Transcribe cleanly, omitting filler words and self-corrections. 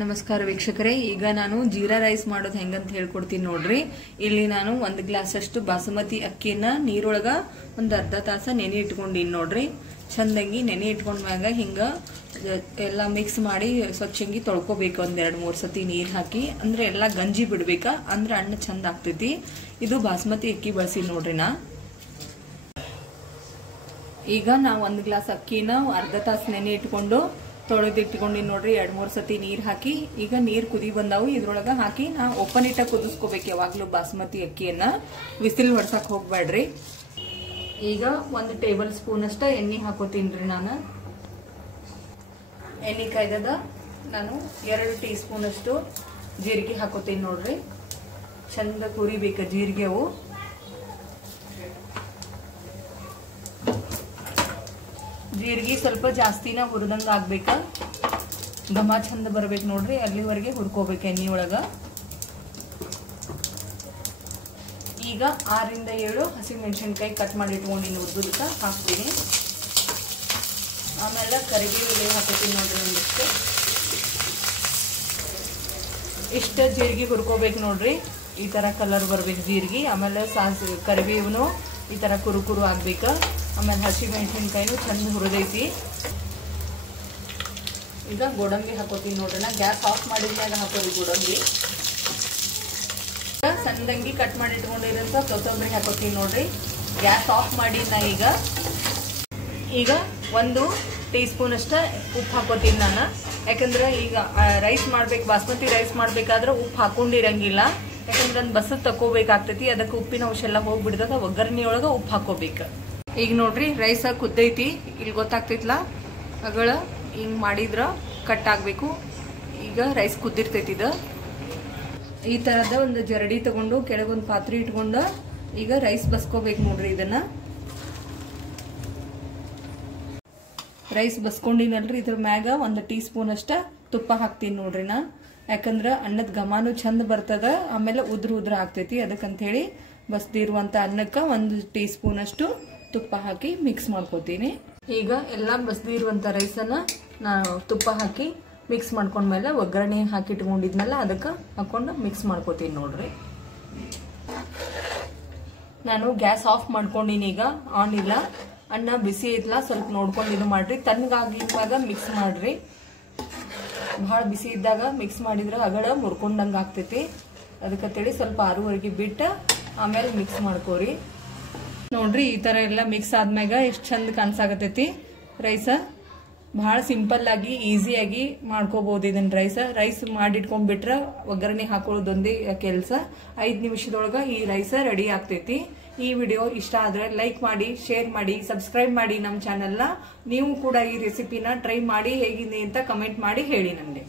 ನಮಸ್ಕಾರ ವೀಕ್ಷಕರೇ, ಈಗ ನಾನು ಜೀರಾ ರೈಸ್ ಮಾಡೋದು ಹೆಂಗಂತ ಹೇಳ್ಕೊಡ್ತೀನಿ ನೋಡ್ರಿ. ಇಲ್ಲಿ ನಾನು 1 ಗ್ಲಾಸ್ ಅಷ್ಟು ಬಾಸುಮತಿ ಅಕ್ಕಿನ ನೀರೊಳಗ ಒಂದು ಅರ್ಧ ತಾಸ ನೆನೆ ಇಟ್ಕೊಂಡಿನಿ ನೋಡ್ರಿ. ಚಂದಂಗಿ ನೆನೆ ಇಟ್ಕೊಂಡ್ಮ್ಯಾಗ ಹಿಂಗ ಎಲ್ಲ ಮಿಕ್ಸ್ ಮಾಡಿ ಸ್ವಚ್ಛಂಗಿ ತೊಳ್ಕೊಬೇಕು. 2-3 ಸತಿ ನೀರ್ ಹಾಕಿ, ಅಂದ್ರೆ ಎಲ್ಲ ಗಂಜಿ ಬಿಡ್ಬೇಕ, ಅಂದ್ರೆ ಅನ್ನ ಚಂದ ಆಗ್ತೈತಿ. ಇದು ಬಾಸುಮತಿ ಅಕ್ಕಿ ಬಳಸಿ ನೋಡ್ರಿ. ಈಗ ನಾವು 1 ಗ್ಲಾಸ್ ಅಕ್ಕಿನ ಅರ್ಧ ತಾಸ ನೆನೆ ಇಟ್ಕೊಂಡು ತೊಳೆದಿಟ್ಕೊಂಡಿನಿ ನೋಡ್ರಿ. 2-3 ಸತಿ ನೀರ್ ಹಾಕಿ, ಈಗ ನೀರ್ ಕುದಿ ಬಂದಾವು. ಇದ್ರೊಳಗ ಹಾಕಿ ನಾ ಓಪನ್ ಇಟ್ಟ ಕುದಿಸ್ಕೋಬೇಕು ಯಾವಾಗ್ಲೂ ಬಾಸುಮತಿ ಅಕ್ಕಿಯನ್ನ. ವಿಸಿಲ್ ಹೊಡ್ಸಕ್ ಹೋಗ್ಬೇಡ್ರಿ. ಈಗ 1 ಟೇಬಲ್ ಸ್ಪೂನ್ ಅಷ್ಟ ಎಣ್ಣೆ ಹಾಕೋತೀನ್ರಿ. ನಾನು ಎಣ್ಣೆ ಕಾಯ್ದದ. ನಾನು 2 ಟೀ ಸ್ಪೂನ್ ಅಷ್ಟು ಜೀರಿಗೆ ಹಾಕೋತೀನಿ ನೋಡ್ರಿ. ಚಂದ ಕುರಿಬೇಕ ಜೀರಿಗೆ. ಅವು ಜೀರಿಗೆ ಸ್ವಲ್ಪ ಜಾಸ್ತಿನ ಹುರಿದಂಗ ಆಗ್ಬೇಕ, ಘಮ ಚಂದ ಬರ್ಬೇಕು ನೋಡ್ರಿ. ಅಲ್ಲಿವರೆಗೆ ಹುರ್ಕೋಬೇಕು ಎಣ್ಣೆ ಒಳಗ. ಈಗ 6-7 ಹಸಿಮೆಣಸಿನಕಾಯಿ ಕಟ್ ಮಾಡಿ ಇಟ್ಕೊಂಡಿನಿ, ಉದ್ದುದಕ್ಕ ಹಾಕ್ತೀನಿ. ಆಮೇಲೆ ಕರಿಬೇವು ಹಾಕೋತೀನಿ ನೋಡ್ರಿ. ಒಂದಿಷ್ಟು ಇಷ್ಟ ಜೀರಿಗೆ ಹುರ್ಕೋಬೇಕು ನೋಡ್ರಿ. ಈ ತರ ಕಲರ್ ಬರ್ಬೇಕು ಜೀರಿಗೆ. ಆಮೇಲೆ ಕರಿಬೇವುನು ಈ ತರ ಕುರು ಆಗ್ಬೇಕ. ಆಮೇಲೆ ಹಸಿಮೆಣಸಿನಕಾಯಿನು ಚಂದ ಹುರಿದೈತಿ. ಈಗ ಗೋಡಂಬಿ ಹಾಕೋತೀನಿ ನೋಡ್ರಿ. ನಾ ಗ್ಯಾಸ್ ಆಫ್ ಮಾಡಿದ್ಮ್ಯಾಗ ಹಾಕೋರಿ ಗೋಡಂಬಿ. ಸಣ್ಣಂಗಿ ಕಟ್ ಮಾಡಿ ಇಟ್ಕೊಂಡಿರೋಂಥ ಕೊತ್ತಂಬರಿ ಹಾಕೋತೀನಿ ನೋಡ್ರಿ. ಗ್ಯಾಸ್ ಆಫ್ ಮಾಡಿ ನಾ ಈಗ 1 ಟೀ ಸ್ಪೂನ್ ಅಷ್ಟ ಉಪ್ಪು ಹಾಕೋತೀನಿ ನಾನು. ಯಾಕಂದ್ರೆ ಈಗ ರೈಸ್ ಮಾಡ್ಬೇಕು, ಬಾಸ್ಮತಿ ರೈಸ್ ಮಾಡ್ಬೇಕಾದ್ರೆ ಉಪ್ಪು ಹಾಕೊಂಡಿರಂಗಿಲ್ಲ. ಯಾಕಂದ್ರೆ ಅದನ್ನ ಬಸದ್ ತಕೋಬೇಕಾಗ್ತೈತಿ. ಅದಕ್ಕೆ ಉಪ್ಪಿನ ಅಂಶ ಎಲ್ಲ ಹೋಗ್ಬಿಡ್ತದ. ಒಗ್ಗರಣೆಯೊಳಗ ಉಪ್ಪು ಹಾಕೋಬೇಕು. ಈಗ ನೋಡ್ರಿ ರೈಸ್ ಕುದ್ದೈತಿ. ಇಲ್ಲಿ ಗೊತ್ತಾಗ್ತೈತ್ಲಾ, ಅಗಳ ಹಿಂಗ್ ಮಾಡಿದ್ರ ಕಟ್ ಆಗ್ಬೇಕು. ಈಗ ರೈಸ್ ಕುದ್ದಿರ್ತೈತಿ. ಈ ತರದ ಒಂದು ಜರಡಿ ತಗೊಂಡು ಕೆಳಗೊಂದು ಪಾತ್ರೆ ಇಟ್ಕೊಂಡು ಈಗ ರೈಸ್ ಬಸ್ಕೋಬೇಕು ನೋಡ್ರಿ. ಇದನ್ನ ರೈಸ್ ಬಸ್ಕೊಂಡಿನಲ್ರಿ, ಇದ್ರ ಮ್ಯಾಗ 1 ಟೀ ಸ್ಪೂನ್ ಅಷ್ಟ ತುಪ್ಪ ಹಾಕ್ತೀನಿ ನೋಡ್ರಿ. ನಾ ಯಾಕಂದ್ರ ಅನ್ನದ ಘಮಾನು ಚಂದ ಬರ್ತದ. ಆಮೇಲೆ ಉದ್ರ ಆಗ್ತೈತಿ. ಅದಕ್ಕಂತ ಹೇಳಿ ಬಸ್ದಿರುವಂತ ಅನ್ನಕ್ಕ 1 ಟೀ ಸ್ಪೂನ್ ಅಷ್ಟು ತುಪ್ಪ ಹಾಕಿ ಮಿಕ್ಸ್ ಮಾಡ್ಕೋತೀನಿ. ಈಗ ಎಲ್ಲ ಬಸ್ದಿರುವಂತ ರೈಸನ್ನ ನಾನು ತುಪ್ಪ ಹಾಕಿ ಮಿಕ್ಸ್ ಮಾಡ್ಕೊಂಡ್ಮೇಲೆ ಒಗ್ಗರಣೆ ಹಾಕಿ ಇಟ್ಕೊಂಡಿದ್ಮೇಲೆ ಅದಕ್ಕೆ ಹಾಕೊಂಡು ಮಿಕ್ಸ್ ಮಾಡ್ಕೋತೀನಿ ನೋಡ್ರಿ. ನಾನು ಗ್ಯಾಸ್ ಆಫ್ ಮಾಡ್ಕೊಂಡಿನಿ. ಈಗ ಆನ್ ಇಲ್ಲ. ಅನ್ನ ಬಿಸಿ ಐತ್ಲಾ, ಸ್ವಲ್ಪ ನೋಡ್ಕೊಂಡು ಇದು ಮಾಡ್ರಿ. ತಣ್ಣಗಾಗಿರುವಾಗ ಮಿಕ್ಸ್ ಮಾಡ್ರಿ. ಬಹಳ ಬಿಸಿ ಇದ್ದಾಗ ಮಿಕ್ಸ್ ಮಾಡಿದ್ರೆ ಅಗಳ ಮುರ್ಕೊಂಡಂಗ ಆಗ್ತೈತಿ. ಅದಕ್ಕಂತೇಳಿ ಸ್ವಲ್ಪ ಆರುವರೆಗೆ ಬಿಟ್ಟು ಆಮೇಲೆ ಮಿಕ್ಸ್ ಮಾಡ್ಕೋರಿ ನೋಡ್ರಿ. ಈ ತರ ಎಲ್ಲ ಮಿಕ್ಸ್ ಆದ್ಮ್ಯಾಗ ಎಷ್ಟು ಚಂದ ಕಾಣಿಸಾಗತೈತಿ ರೈಸ. ಬಹಳ ಸಿಂಪಲ್ ಆಗಿ ಈಸಿಯಾಗಿ ಮಾಡ್ಕೋಬಹುದು ಇದನ್ನ. ರೈಸ್ ಮಾಡಿಟ್ಕೊಂಡ್ಬಿಟ್ರ ಒಗ್ಗರಣೆ ಹಾಕೊಳ್ಳೋದೊಂದೇ ಕೆಲಸ. 5 ನಿಮಿಷದೊಳಗ ಈ ರೈಸ ರೆಡಿ ಆಗ್ತೈತಿ. ಈ ವಿಡಿಯೋ ಇಷ್ಟ ಆದ್ರೆ ಲೈಕ್ ಮಾಡಿ, ಶೇರ್ ಮಾಡಿ, ಸಬ್ಸ್ಕ್ರೈಬ್ ಮಾಡಿ ನಮ್ಮ ಚಾನೆಲ್ನ. ನೀವು ಕೂಡ ಈ ರೆಸಿಪಿನ ಟ್ರೈ ಮಾಡಿ ಹೇಗಿದೆ ಅಂತ ಕಮೆಂಟ್ ಮಾಡಿ ಹೇಳಿ ನಮ್ಗೆ.